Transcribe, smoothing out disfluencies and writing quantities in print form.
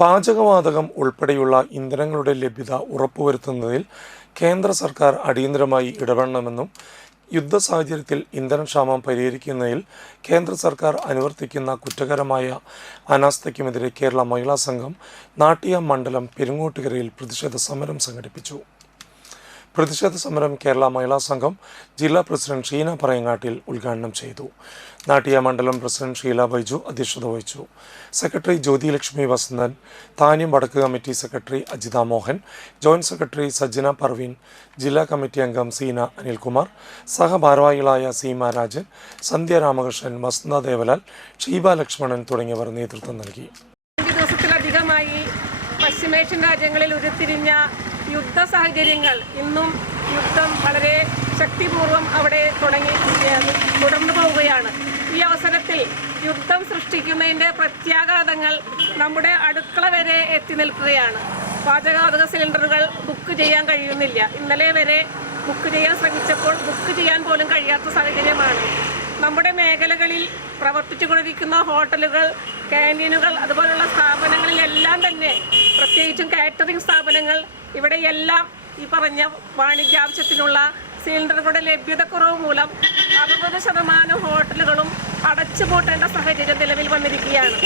പാചകവാതകം ഉൾപ്പെടെയുള്ള ഇന്ധനങ്ങളുടെ ലഭ്യത ഉറപ്പുവരുത്തുന്നതിൽ കേന്ദ്ര സർക്കാർ അടിയന്തരമായി ഇടപെടണമെന്നും യുദ്ധ സാഹചര്യത്തിൽ ഇന്ധനക്ഷാമം പരിഹരിക്കുന്നതിൽ കേന്ദ്ര സർക്കാർ അനുവർത്തിക്കുന്ന കുറ്റകരമായ അനാസ്ഥയ്ക്കുമെതിരെ കേരള മഹിളാ സംഘം നാട്ടിയ മണ്ഡലം പെരുങ്ങോട്ടുകരയിൽ പ്രതിഷേധ സമരം സംഘടിപ്പിച്ചു. പ്രതിഷേധ സമരം കേരള മഹിളാ സംഘം ജില്ലാ പ്രസിഡന്റ് ഷീന പറയങ്ങാട്ടിൽ ഉദ്ഘാടനം ചെയ്തു. നാട്ടിയ മണ്ഡലം പ്രസിഡന്റ് ഷീല ബൈജു അധ്യക്ഷത വഹിച്ചു. സെക്രട്ടറി ജ്യോതിലക്ഷ്മി വസന്തൻ, താന്യം വടക്ക് committee secretary Ajitha Mohan, joint secretary Sajjana Parveen, ജില്ലാ കമ്മിറ്റി അംഗം സീന അനിൽകുമാർ, സഹഭാരവാഹികളായ സീമ രാജൻ, സന്ധ്യ രാമകൃഷ്ണൻ, വസന്ത ദേവലാൽ, ഷീബ ലക്ഷ്മണൻ തുടങ്ങിയവർ നേതൃത്വം നൽകി. ദിവസത്തിലധികമായി പശ്ചിമേഷ്യൻ രാജ്യങ്ങളിൽ ഉരുത്തിരിഞ്ഞ യുദ്ധ സാഹചര്യങ്ങൾ ഇന്നും യുദ്ധം വളരെ ശക്തിപൂർവ്വം അവിടെ തുടർന്നു പോവുകയാണ്. ഈ അവസരത്തിൽ യുദ്ധം സൃഷ്ടിക്കുന്നതിൻ്റെ പ്രത്യാഘാതങ്ങൾ നമ്മുടെ അടുക്കള വരെ എത്തി നിൽക്കുകയാണ്. പാചകവാതക സിലിണ്ടറുകൾ ബുക്ക് ചെയ്യാൻ കഴിയുന്നില്ല. ഇന്നലെ വരെ ബുക്ക് ചെയ്യാൻ ശ്രമിച്ചപ്പോൾ ബുക്ക് ചെയ്യാൻ പോലും കഴിയാത്ത സാഹചര്യമാണ്. നമ്മുടെ മേഖലകളിൽ പ്രവർത്തിച്ചുകൊണ്ടിരിക്കുന്ന ഹോട്ടലുകൾ, ക്യാൻറ്റീനുകൾ, അതുപോലുള്ള സ്ഥാപനങ്ങളിലെല്ലാം തന്നെ, പ്രത്യേകിച്ചും കാറ്ററിംഗ് സ്ഥാപനങ്ങൾ, ഇവിടെയെല്ലാം ഈ പറഞ്ഞ വാണിജ്യാവശ്യത്തിനുള്ള സിലിണ്ടറുകളുടെ ലഭ്യതക്കുറവ് മൂലം 60% ഹോട്ടലുകളും അടച്ചുപൂട്ടേണ്ട സാഹചര്യം നിലവിൽ വന്നിരിക്കുകയാണ്.